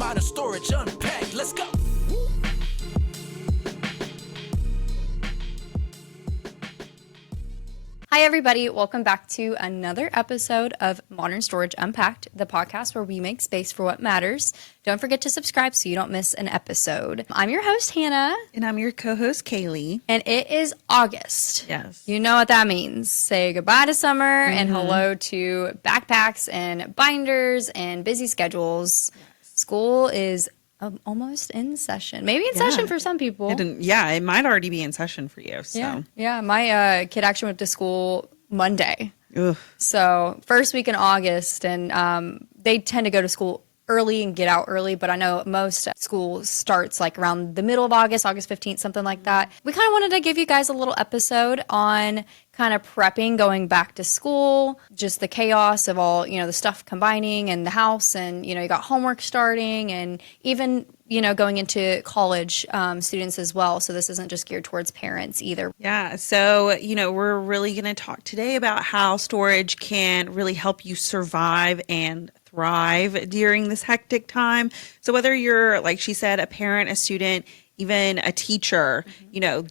Modern storage unpacked. Let's go. Hi, everybody. Welcome back to another episode of Modern Storage Unpacked, the podcast where we make space for what matters. Don't forget to subscribe so you don't miss an episode. I'm your host, Hannah. And I'm your co-host, Kaylee. And it is August. Yes. You know what that means. Say goodbye to summer and hello to backpacks and binders and busy schedules. School is almost in session. Maybe in session for some people. It might already be in session for you. So. Yeah. My kid actually went to school Monday. Ugh. So first week in August, and they tend to go to school early and get out early, but I know most school starts like around the middle of August, August 15th, something like that. We kind of wanted to give you guys a little episode on kind of prepping, going back to school, just the chaos of all, the stuff combining in the house, and, you got homework starting, and even, going into college students as well. So this isn't just geared towards parents either. Yeah. So, we're really going to talk today about how storage can really help you survive and thrive during this hectic time. So whether you're, like she said, a parent, a student, even a teacher,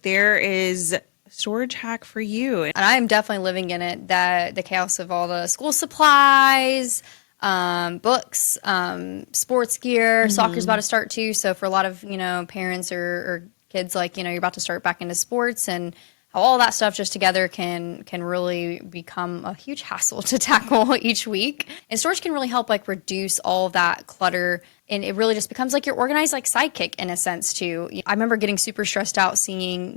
there is a storage hack for you. And I am definitely living in it, that the chaos of all the school supplies, books, sports gear, soccer's about to start too. So for a lot of, parents or kids, like, you're about to start back into sports, and how all that stuff just together can really become a huge hassle to tackle each week. And storage can really help like reduce all of that clutter, and it really just becomes like your organized like sidekick in a sense too. I remember getting super stressed out seeing,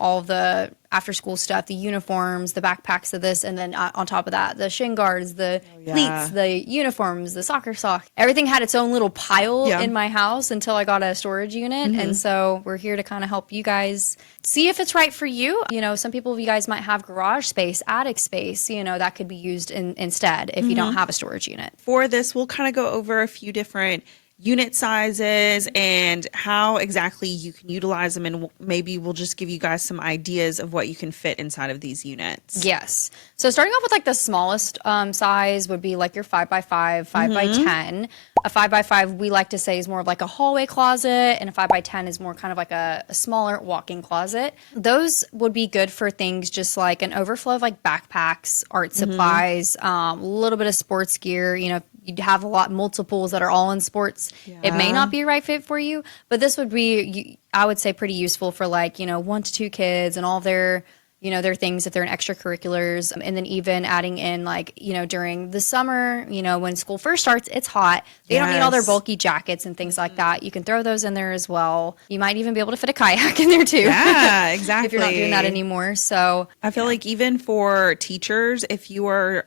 all the after school stuff, the uniforms, the backpacks of this, and then on top of that, the shin guards, the cleats, the uniforms, the soccer sock. Everything had its own little pile in my house until I got a storage unit. And so we're here to kind of help you guys see if it's right for you. Some people of you guys might have garage space, attic space, that could be used instead if you don't have a storage unit. For this, we'll kind of go over a few different unit sizes and how exactly you can utilize them, and maybe we'll just give you guys some ideas of what you can fit inside of these units. Yes. So starting off with like the smallest size would be like your 5x5, 5x10. A 5x5 we like to say is more of like a hallway closet, and a 5x10 is more kind of like a smaller walk-in closet. Those would be good for things just like an overflow of like backpacks, art supplies, a little bit of sports gear. You'd have multiples that are all in sports. It may not be a right fit for you, but this would be, I would say, pretty useful for like, 1 to 2 kids and all their, their things if they're in extracurriculars. And then even adding in like, during the summer, when school first starts, it's hot. They don't need all their bulky jackets and things like that. You can throw those in there as well. You might even be able to fit a kayak in there too. Yeah, exactly. If you're not doing that anymore. So I feel like even for teachers, if you are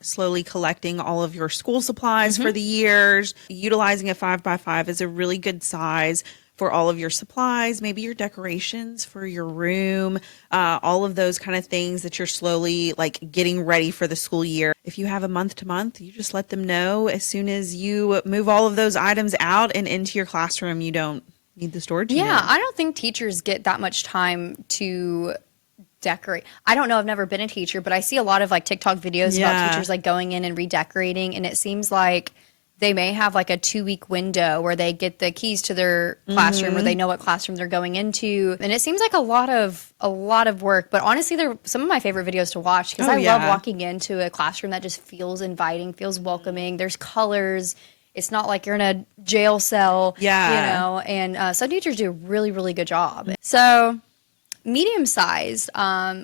slowly collecting all of your school supplies for the years, utilizing a 5x5 is a really good size for all of your supplies, maybe your decorations for your room, all of those kind of things that you're slowly like getting ready for the school year. If you have a month to month, you just let them know as soon as you move all of those items out and into your classroom, you don't need the storage unit. Yeah, I don't think teachers get that much time to decorate. I don't know, I've never been a teacher, but I see a lot of like TikTok videos about teachers like going in and redecorating, and it seems like they may have like a 2-week window where they get the keys to their classroom or they know what classroom they're going into. And it seems like a lot of work, but honestly, they're some of my favorite videos to watch because I love walking into a classroom that just feels inviting, feels welcoming. There's colors. It's not like you're in a jail cell, and some teachers do a really, really good job. So medium-sized,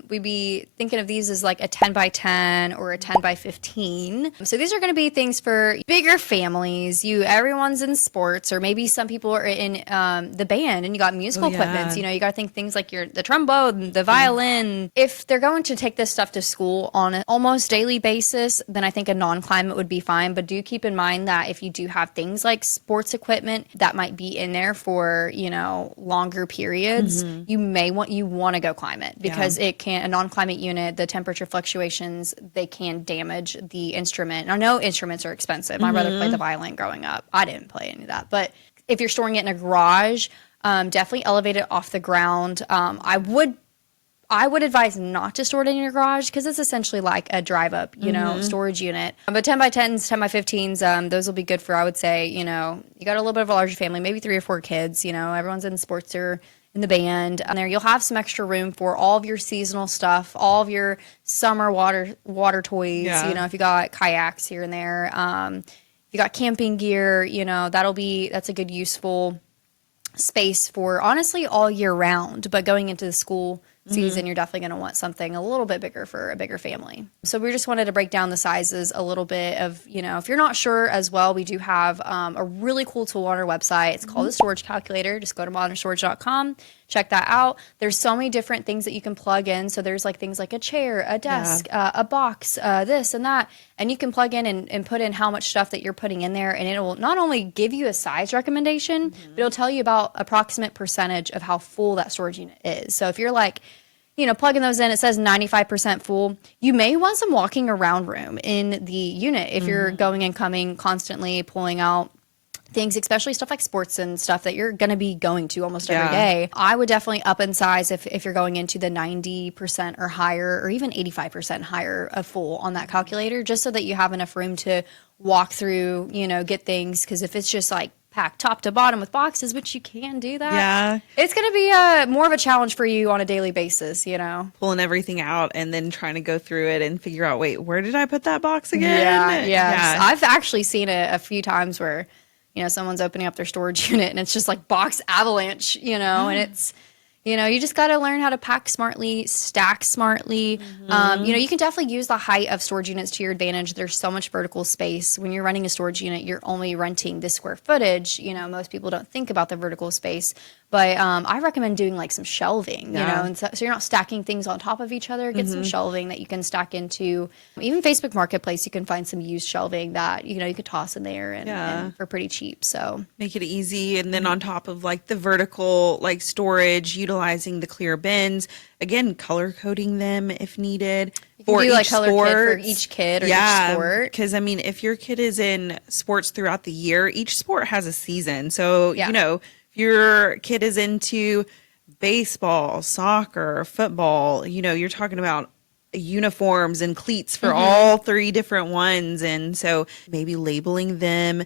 we'd be thinking of these as like a 10x10 or a 10x15. So these are going to be things for bigger families. Everyone's in sports, or maybe some people are in the band and you got musical equipment. You got to think things like the trombone, the violin. If they're going to take this stuff to school on an almost daily basis, then I think a non-climate would be fine. But do keep in mind that if you do have things like sports equipment that might be in there for, longer periods, you want to go climate, because it can, a non-climate unit, the temperature fluctuations, they can damage the instrument. And I know instruments are expensive. My brother played the violin growing up. I didn't play any of that. But if you're storing it in a garage, definitely elevate it off the ground. I would advise not to store it in your garage because it's essentially like a drive up, storage unit. But 10 by 10s, 10 by 15s, those will be good for, I would say, you got a little bit of a larger family, maybe 3 or 4 kids, everyone's in sports or in the band. And there you'll have some extra room for all of your seasonal stuff, all of your summer water toys, if you got kayaks here and there. If you got camping gear, that's a good useful space for honestly all year round. But going into the school season, you're definitely going to want something a little bit bigger for a bigger family. So we just wanted to break down the sizes a little bit of, if you're not sure as well, we do have a really cool tool on our website. It's called the storage calculator. Just go to modernstorage.com. Check that out. There's so many different things that you can plug in. So there's like things like a chair, a desk, a box, this and that. And you can plug in and put in how much stuff that you're putting in there. And it will not only give you a size recommendation, but it'll tell you about approximate percentage of how full that storage unit is. So if you're like, plugging those in, it says 95% full. You may want some walking around room in the unit if you're going and coming constantly, pulling out things, especially stuff like sports and stuff that you're going to be going to almost every day. I would definitely up in size if you're going into the 90% or higher, or even 85% higher of full on that calculator, just so that you have enough room to walk through, get things. Because if it's just like packed top to bottom with boxes, which you can do that, it's going to be more of a challenge for you on a daily basis, Pulling everything out and then trying to go through it and figure out, wait, where did I put that box again? Yeah. I've actually seen it a few times where someone's opening up their storage unit and it's just like box avalanche, and it's, you just got to learn how to pack smartly, stack smartly. You can definitely use the height of storage units to your advantage. There's so much vertical space. When you're renting a storage unit, you're only renting the square footage. Most people don't think about the vertical space. But I recommend doing like some shelving, and so you're not stacking things on top of each other. Get some shelving that you can stack into. Even Facebook Marketplace, you can find some used shelving that, you could toss in there and for pretty cheap. So make it easy. And then on top of like the vertical, like storage, utilizing the clear bins, again, color coding them if needed. For each like color kit for each kid or each sport. Because if your kid is in sports throughout the year, each sport has a season. So, your kid is into baseball, soccer, football, you're talking about uniforms and cleats for all 3 different ones. And so maybe labeling them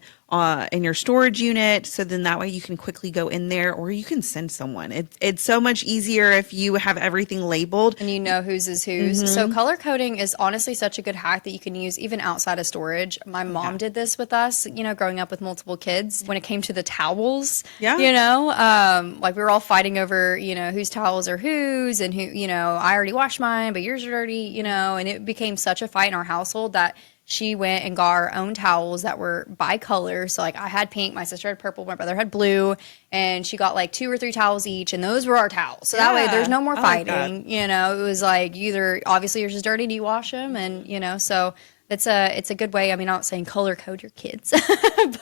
in your storage unit. So then that way you can quickly go in there, or you can send someone. It's so much easier if you have everything labeled. And whose is whose. So color coding is honestly such a good hack that you can use even outside of storage. My mom did this with us, growing up with multiple kids. When it came to the towels, like we were all fighting over, whose towels are whose and who, I already washed mine, but yours are dirty, and it became such a fight in our household that she went and got our own towels that were by color. So like I had pink, my sister had purple, my brother had blue, and she got like 2 or 3 towels each, and those were our towels. So that way there's no more fighting. It was like either obviously yours is dirty, do you wash them? And so it's a good way. I mean, I'm not saying color code your kids,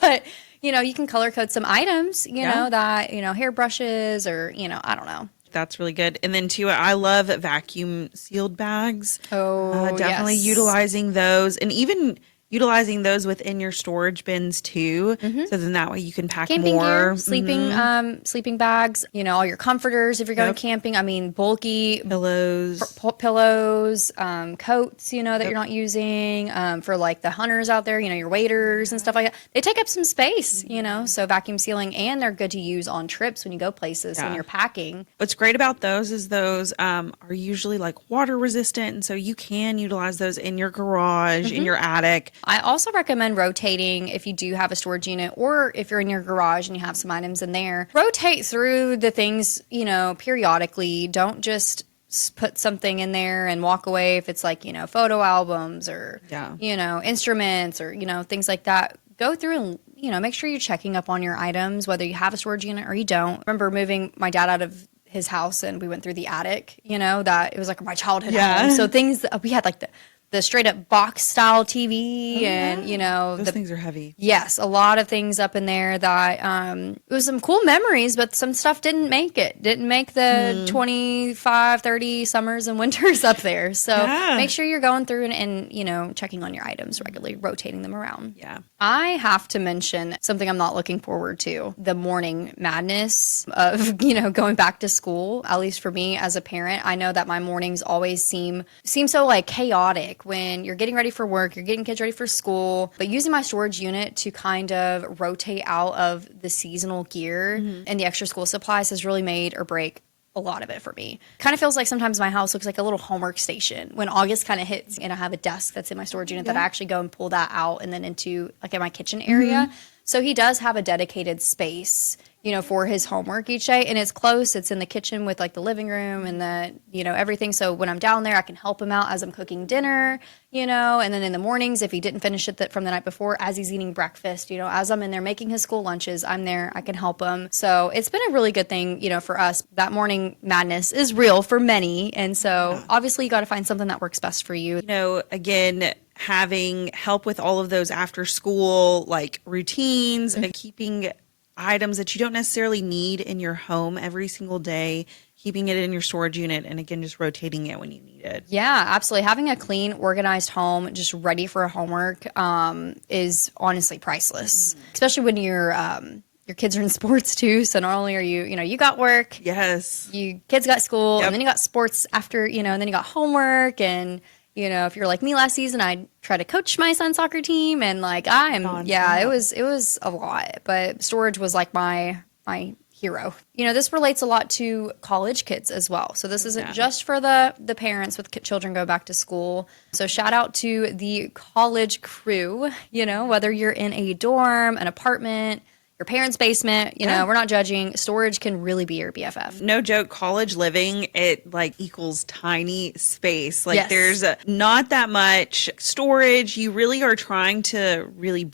but you can color code some items, that hairbrushes or I don't know. That's really good. And then too, I love vacuum sealed bags. Definitely yes. utilizing those, and even utilizing those within your storage bins too. So then that way you can pack camping more. Gear, sleeping bags, all your comforters if you're going camping. I mean, bulky pillows, pillows, coats, that you're not using, for like the hunters out there, your waders and stuff like that. They take up some space, so vacuum sealing, and they're good to use on trips when you go places when you're packing. What's great about those is those are usually like water resistant, and so you can utilize those in your garage, in your attic. I also recommend rotating if you do have a storage unit, or if you're in your garage and you have some items in there. Rotate through the things, periodically. Don't just put something in there and walk away if it's like, photo albums or, instruments or, things like that. Go through and, make sure you're checking up on your items, whether you have a storage unit or you don't. I remember moving my dad out of his house and we went through the attic, that it was like my childhood home. So things, we had like the straight up box style TV and, those things are heavy. Yes. A lot of things up in there that, it was some cool memories, but some stuff didn't make it. Didn't make the 25, 30 summers and winters up there. So make sure you're going through and checking on your items regularly, rotating them around. Yeah. I have to mention something I'm not looking forward to, the morning madness of, going back to school. At least for me as a parent, I know that my mornings always seem so like chaotic when you're getting ready for work, you're getting kids ready for school, but using my storage unit to kind of rotate out of the seasonal gear and the extra school supplies has really made or break a lot of it for me. Kind of feels like sometimes my house looks like a little homework station when August kind of hits and I have a desk that's in my storage unit that I actually go and pull that out and then into like in my kitchen area. So he does have a dedicated space, for his homework each day, and it's close. It's in the kitchen with like the living room and everything. So when I'm down there, I can help him out as I'm cooking dinner, and then in the mornings, if he didn't finish it from the night before, as he's eating breakfast, as I'm in there making his school lunches, I'm there, I can help him. So it's been a really good thing, for us. That morning madness is real for many. And so obviously you got to find something that works best for you. Again, having help with all of those after school like routines and keeping items that you don't necessarily need in your home every single day, keeping it in your storage unit, and again, just rotating it when you need it. Yeah, absolutely. Having a clean, organized home just ready for homework is honestly priceless, especially when your kids are in sports too. So not only are you got work, yes, kids got school, and then you got sports after, and then you got homework. And if you're like me last season, I try to coach my son's soccer team, and like it was a lot. But storage was like my hero. This relates a lot to college kids as well. So this isn't just for the parents with children go back to school. So shout out to the college crew, whether you're in a dorm, an apartment, your parents' basement, we're not judging. Storage can really be your BFF. No joke, college living, it like equals tiny space. Like there's not that much storage. You really are trying to really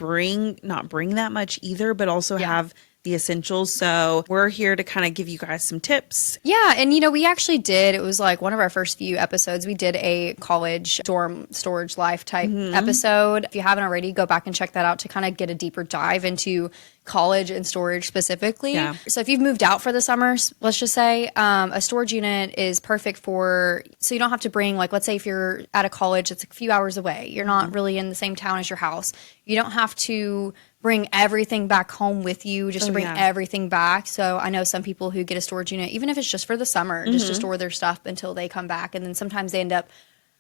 not bring that much either, but also have the essentials. So we're here to kind of give you guys some tips. Yeah. And, we actually it was like one of our first few episodes. We did a college dorm storage life type episode. If you haven't already, go back and check that out to kind of get a deeper dive into college and storage specifically. Yeah. So if you've moved out for the summer, let's just say, a storage unit is perfect so you don't have to bring, like, let's say if you're at a college that's a few hours away, you're not really in the same town as your house. You don't have to bring everything back home with you just to bring everything back. So I know some people who get a storage unit, even if it's just for the summer, just to store their stuff until they come back. And then sometimes they end up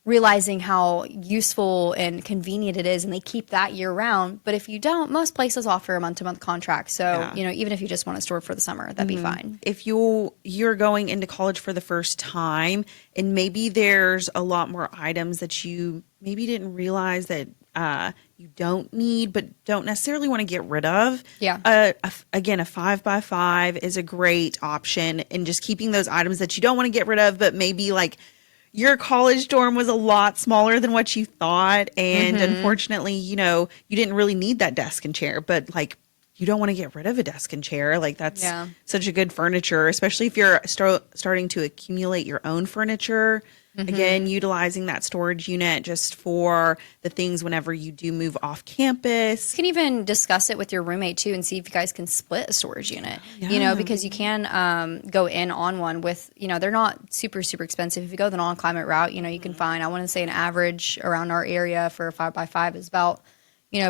realizing how useful and convenient it is, and they keep that year round. But if you don't, most places offer a month-to-month contract. So, even if you just want to store for the summer, that'd be fine. If you're going into college for the first time, and maybe there's a lot more items that you maybe didn't realize that you don't need, but don't necessarily want to get rid of. Yeah. Again, a 5x5 is a great option, and just keeping those items that you don't want to get rid of, but maybe like your college dorm was a lot smaller than what you thought. And unfortunately, you didn't really need that desk and chair, but like, you don't want to get rid of a desk and chair. Like that's such a good furniture, especially if you're starting to accumulate your own furniture. Again, utilizing that storage unit just for the things whenever you do move off campus. You can even discuss it with your roommate too and see if you guys can split a storage unit, because you can go in on one with, they're not super, super expensive. If you go the non-climate route, you can find, I want to say an average around our area for a 5x5 is about,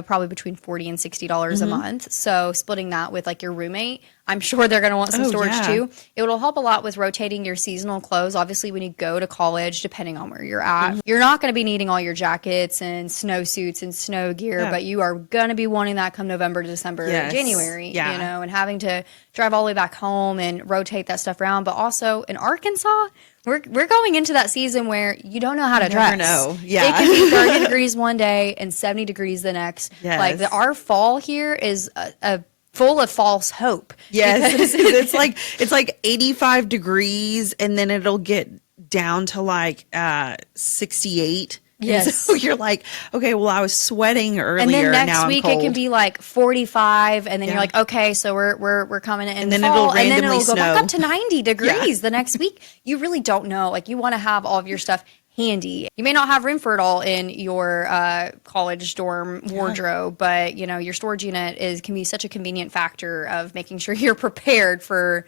probably between $40 and $60 a month. So splitting that with like your roommate, I'm sure they're going to want some storage too. It will help a lot with rotating your seasonal clothes. Obviously, when you go to college, depending on where you're at, you're not going to be needing all your jackets and snowsuits and snow gear, but you are going to be wanting that come November, December, January, and having to drive all the way back home and rotate that stuff around. But also in Arkansas, we're going into that season where you don't know how to dress. Know. Yeah. It can be 30 degrees one day and 70 degrees the next. Yes. Like our fall here is a full of false hope. Yes. it's like 85 degrees and then it'll get down to like 68. Yes. And so you're like, okay, well, I was sweating earlier. And then next now week I'm cold. it can be like 45, and then you're like, okay, so we're coming in. And then fall, it'll randomly and then it'll go back snow. up to 90 degrees the next week. You really don't know. Like you want to have all of your stuff handy. You may not have room for it all in your college dorm wardrobe, but your storage unit can be such a convenient factor of making sure you're prepared for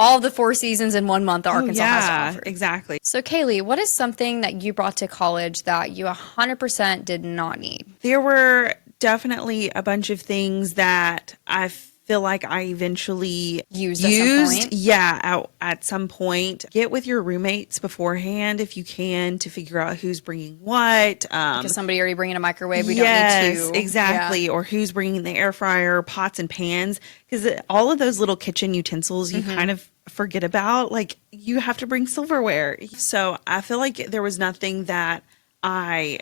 all the 4 seasons in 1 month that Arkansas has to offer. Exactly. So Kaylee, what is something that you brought to college that you 100% did not need? There were definitely a bunch of things that I feel like I eventually Used at some point. Yeah, at some point. Get with your roommates beforehand if you can to figure out who's bringing what. Because somebody already bringing a microwave, we Yes, don't need to. exactly. Yeah. Or who's bringing the air fryer, pots and pans. Because all of those little kitchen utensils you kind of forget about. Like, you have to bring silverware. So I feel like there was nothing that I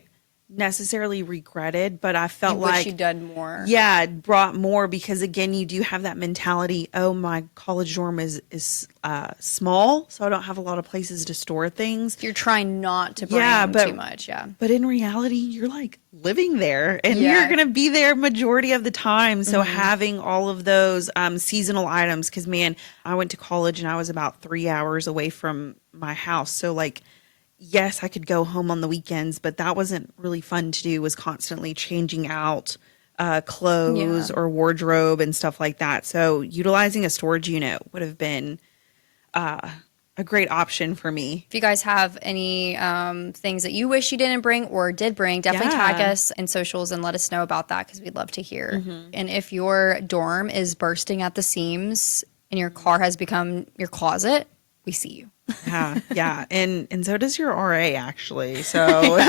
necessarily regretted, but I felt You like wish you'd done more. yeah, it brought more because again, you do have that mentality. Oh, my college dorm is small, so I don't have a lot of places to store things. You're trying not to bring too much. Yeah. But in reality, you're like living there, and Yeah. you're gonna be there majority of the time. So having all of those seasonal items, because man, I went to college and I was about 3 hours away from my house, so like. Yes, I could go home on the weekends, but that wasn't really fun to do, was constantly changing out clothes or wardrobe and stuff like that. So utilizing a storage unit would have been a great option for me. If you guys have any things that you wish you didn't bring or did bring, definitely tag us in socials and let us know about that because we'd love to hear. And if your dorm is bursting at the seams and your car has become your closet, we see you. Yeah. And so does your RA actually. So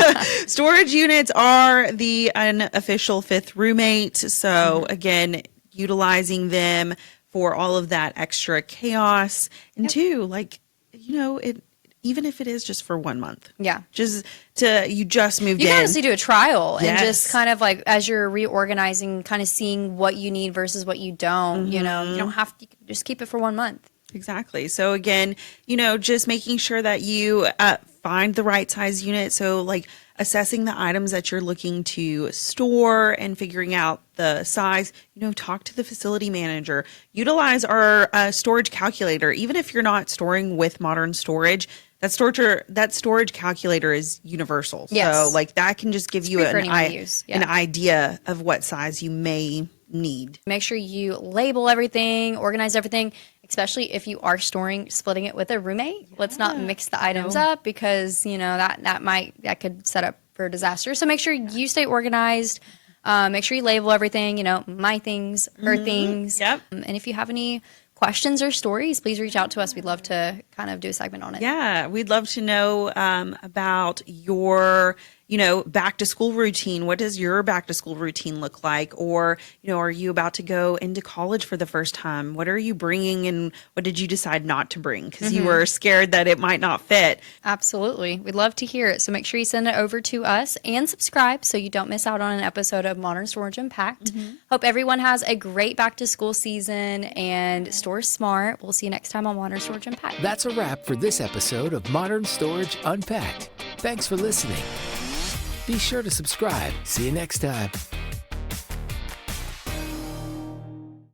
storage units are the unofficial fifth roommate. So again, utilizing them for all of that extra chaos. And two, like, it even if it is just for 1 month. Yeah. You just moved in. You can honestly do a trial and Yes. just kind of like as you're reorganizing, kind of seeing what you need versus what you don't, you don't have to just keep it for 1 month. Exactly. So again, just making sure that you find the right size unit. So like assessing the items that you're looking to store and figuring out the size, talk to the facility manager, utilize our storage calculator. Even if you're not storing with modern storage, that storage calculator is universal. Yes. So like that can just give you free for anyone to use. an idea of what size you may need. Make sure you label everything, organize everything, especially if you are splitting it with a roommate. Let's not mix the items up because, that could set up for a disaster. So make sure you stay organized. Make sure you label everything, my things, her things. Yep. And if you have any questions or stories, please reach out to us. We'd love to kind of do a segment on it. Yeah, we'd love to know about your, back to school routine. What does your back to school routine look like? Or, are you about to go into college for the first time? What are you bringing and what did you decide not to bring? Because you were scared that it might not fit. Absolutely. We'd love to hear it. So make sure you send it over to us and subscribe so you don't miss out on an episode of Modern Storage Unpacked. Hope everyone has a great back to school season and store smart. We'll see you next time on Modern Storage Unpacked. That's a wrap for this episode of Modern Storage Unpacked. Thanks for listening. Be sure to subscribe. See you next time.